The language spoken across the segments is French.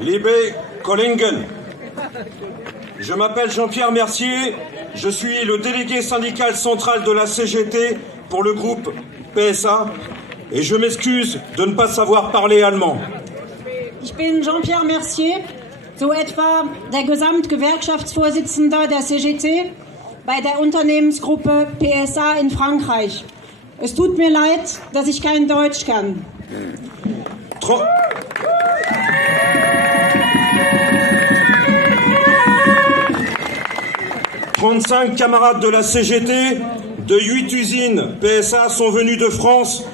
Liebe Kollegen, je m'appelle Jean-Pierre Mercier, je suis le délégué syndical central de la CGT pour le groupe PSA et je m'excuse de ne pas savoir parler allemand. Ich bin Jean-Pierre Mercier, so etwa der Gesamtgewerkschaftsvorsitzende der CGT bei der Unternehmensgruppe PSA in Frankreich. Es tut mir leid, dass ich kein Deutsch kann. 35 camarades de la CGT de 8 usines PSA sont venus de France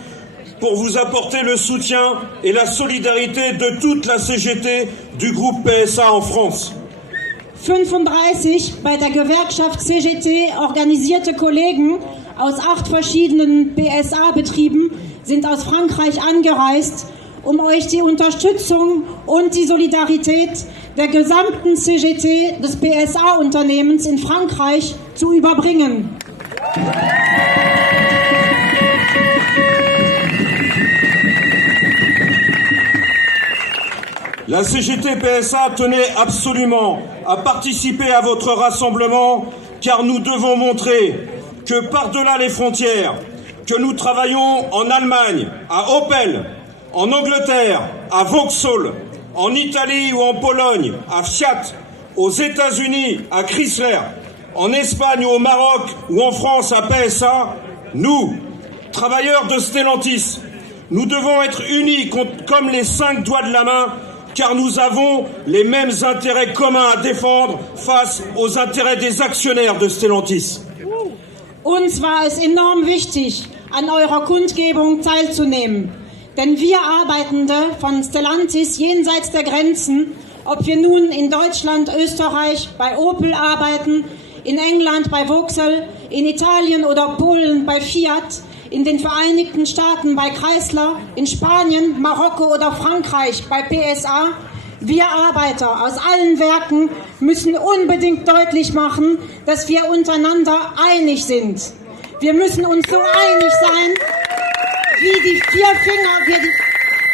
pour vous apporter le soutien et la solidarité de toute la CGT du groupe PSA en France. 35 bei der Gewerkschaft CGT organisierte Kollegen aus 8 verschiedenen PSA-Betrieben sind aus Frankreich angereist, um euch die Unterstützung und die Solidarität der gesamten CGT des PSA-Unternehmens in Frankreich zu überbringen. La CGT PSA tenait absolument à participer à votre rassemblement car nous devons montrer que par-delà les frontières, que nous travaillons en Allemagne, à Opel, en Angleterre, à Vauxhall, en Italie ou en Pologne, à Fiat, aux États-Unis, à Chrysler, en Espagne ou au Maroc ou en France à PSA, nous, travailleurs de Stellantis, nous devons être unis comme les 5 doigts de la main car nous avons les mêmes intérêts communs à défendre face aux intérêts des actionnaires de Stellantis. Uns war es enorm wichtig, an eurer Kundgebung teilzunehmen. Denn wir Arbeitende von Stellantis jenseits der Grenzen, ob wir nun in Deutschland, Österreich bei Opel arbeiten, in England bei Vauxhall, in Italien oder Polen bei Fiat, in den Vereinigten Staaten bei Chrysler, in Spanien, Marokko oder Frankreich bei PSA, wir Arbeiter aus allen Werken müssen unbedingt deutlich machen, dass wir untereinander einig sind. Wir müssen uns so einig sein, wie die 4 Finger,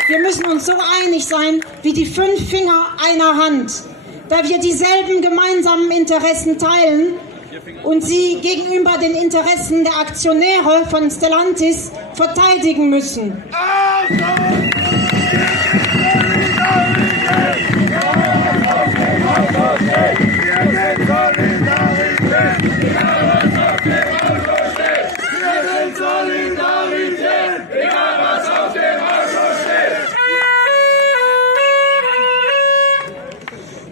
wir müssen uns so einig sein wie die 5 Finger einer Hand, da wir dieselben gemeinsamen Interessen teilen und sie gegenüber den Interessen der Aktionäre von Stellantis verteidigen müssen.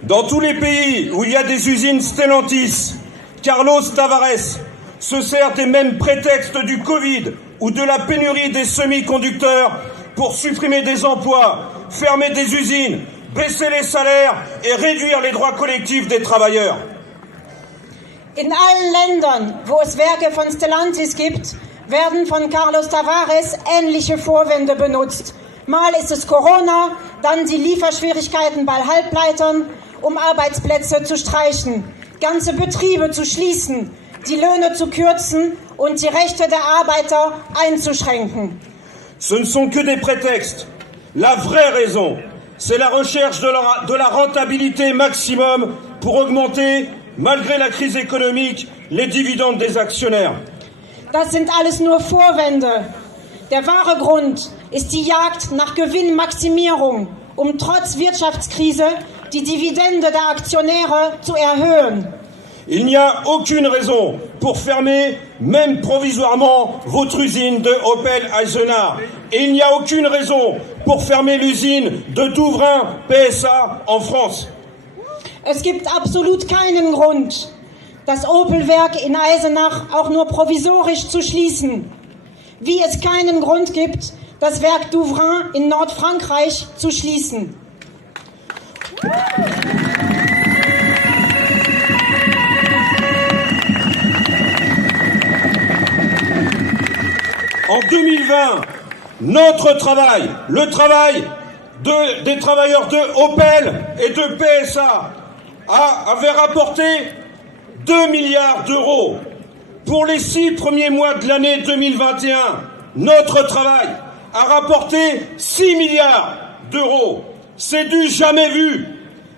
Dans tous les pays où il y a des usines Stellantis, Carlos Tavares se sert des mêmes prétextes du Covid ou de la pénurie des semi-conducteurs pour supprimer des emplois, fermer des usines, baisser les salaires et réduire les droits collectifs des travailleurs. In allen Ländern, wo es Werke von Stellantis gibt, werden von Carlos Tavares ähnliche Vorwände benutzt. Mal ist es Corona, dann die Lieferschwierigkeiten bei Halbleitern, um Arbeitsplätze zu streichen, ganze Betriebe zu schließen, die Löhne zu kürzen und die Rechte der Arbeiter einzuschränken. Ce ne sont que des prétextes. La vraie raison, c'est la recherche de la rentabilité maximum pour augmenter, malgré la crise économique, les dividendes des actionnaires. Das sind alles nur Vorwände. Der wahre Grund ist die Jagd nach Gewinnmaximierung, um trotz Wirtschaftskrise die Dividende der Aktionäre zu erhöhen. Il n'y a aucune raison pour fermer, même provisoirement, votre usine de Opel Eisenach. Et il n'y a aucune raison pour fermer l'usine de Douvrin PSA en France. Es gibt absolut keinen Grund, das Opel-Werk in Eisenach auch nur provisorisch zu schließen. Wie es keinen Grund gibt, das Werk Douvrin in Nordfrankreich zu schließen. En 2020, notre travail, le travail des travailleurs de Opel et de PSA avait rapporté 2 milliards d'euros. Pour les 6 premiers mois de l'année 2021, notre travail a rapporté 6 milliards d'euros. C'est du jamais vu.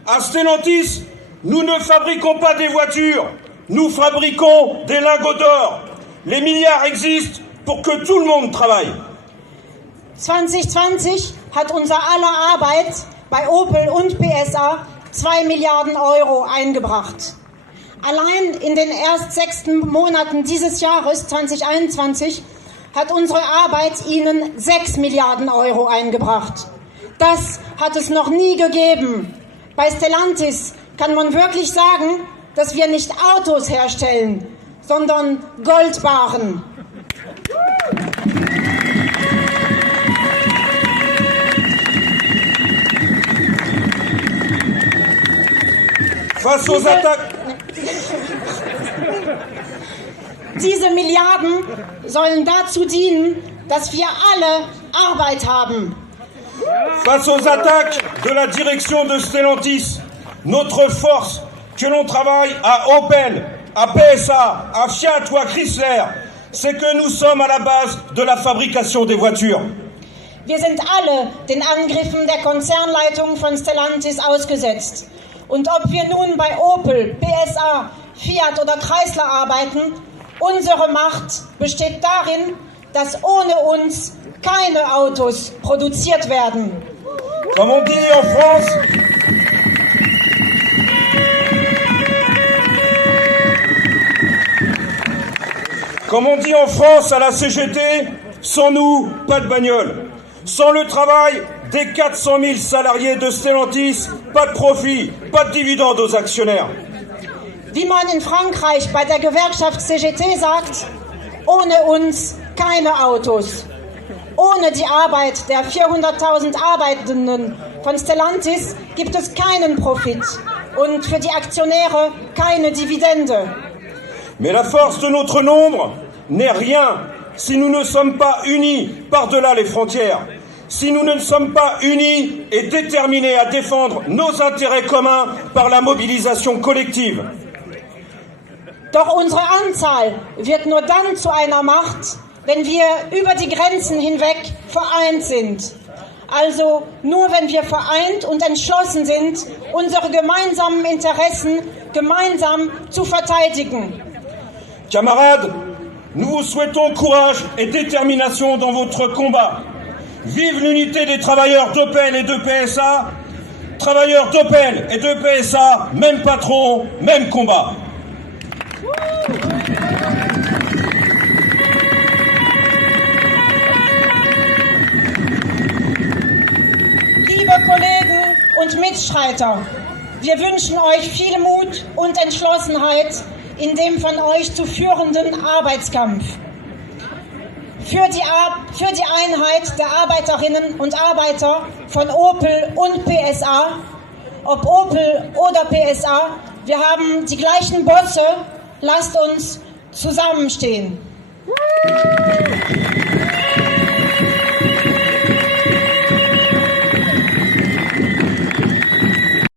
À Stellantis, nous ne fabriquons pas des voitures, nous fabriquons des lingots d'or. Les milliards existent pour que tout le monde travaille. 2020 hat unser aller Arbeit bei Opel und PSA 2 Milliarden Euro eingebracht. Allein in den erst 6 Monaten dieses Jahres 2021 hat unsere Arbeit ihnen 6 Milliarden Euro eingebracht. Das hat es noch nie gegeben. Bei Stellantis kann man wirklich sagen, dass wir nicht Autos herstellen, sondern Goldbarren. Face aux attaques... Diese Milliarden sollen dazu dienen, dass wir alle Arbeit haben. Face aux attaques de la direction de Stellantis, notre force, que l'on travaille à Opel, à PSA, à Fiat ou à Chrysler, c'est que nous sommes à la base de la fabrication des voitures. Wir sind alle den Angriffen der Konzernleitung von Stellantis ausgesetzt. Und ob wir nun bei Opel, PSA, Fiat oder Chrysler arbeiten, unsere Macht besteht darin, dass ohne uns keine Autos produziert werden. Comme on dit en France, à la CGT, sans nous, pas de bagnole. Sans le travail des 400 000 salariés de Stellantis, pas de profit, pas de dividendes aux actionnaires. Wie man in Frankreich bei der Gewerkschaft CGT sagt, ohne uns keine Autos. Ohne die Arbeit der 400.000 Arbeitenden von Stellantis gibt es keinen Profit und für die Aktionäre keine Dividende. Mais la force de notre nombre n'est rien si nous ne sommes pas unis par-delà les frontières, si nous ne sommes pas unis et déterminés à défendre nos intérêts communs par la mobilisation collective. Doch unsere Anzahl wird nur dann zu einer Macht, wenn wir über die Grenzen hinweg vereint sind. Also nur wenn wir vereint und entschlossen sind, unsere gemeinsamen Interessen gemeinsam zu verteidigen. Camarades, nous vous souhaitons courage et détermination dans votre combat. Vive l'unité des travailleurs d'Opel et de PSA. Travailleurs d'Opel et de PSA, même patron, même combat. Liebe Kollegen und Mitstreiter, wir wünschen euch viel Mut und Entschlossenheit in dem von euch zu führenden Arbeitskampf. Für die Einheit der Arbeiterinnen und Arbeiter von Opel und PSA, ob Opel oder PSA, wir haben die gleichen Bosse, lasst uns zusammenstehen.